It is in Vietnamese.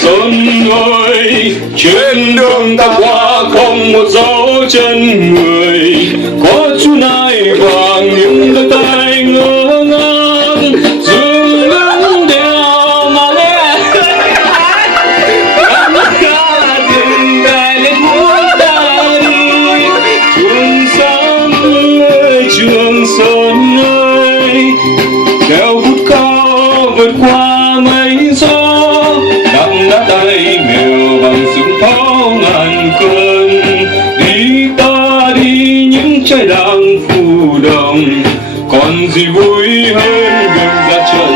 Xuân ơi, trên đường ta qua không một dấu chân người, có chú nai vàng những đôi tay ngơ ngác dừng đứng đèo mà nghe âm ca dừng về lên muốn ta đi. Trường Sơn ơi, đèo vút cao vượt qua mây gió, nắm nát tay mèo bằng súng pháo ngàn cơn. Đi ta đi những trái đang phù đồng, còn gì vui hơn gần ra trời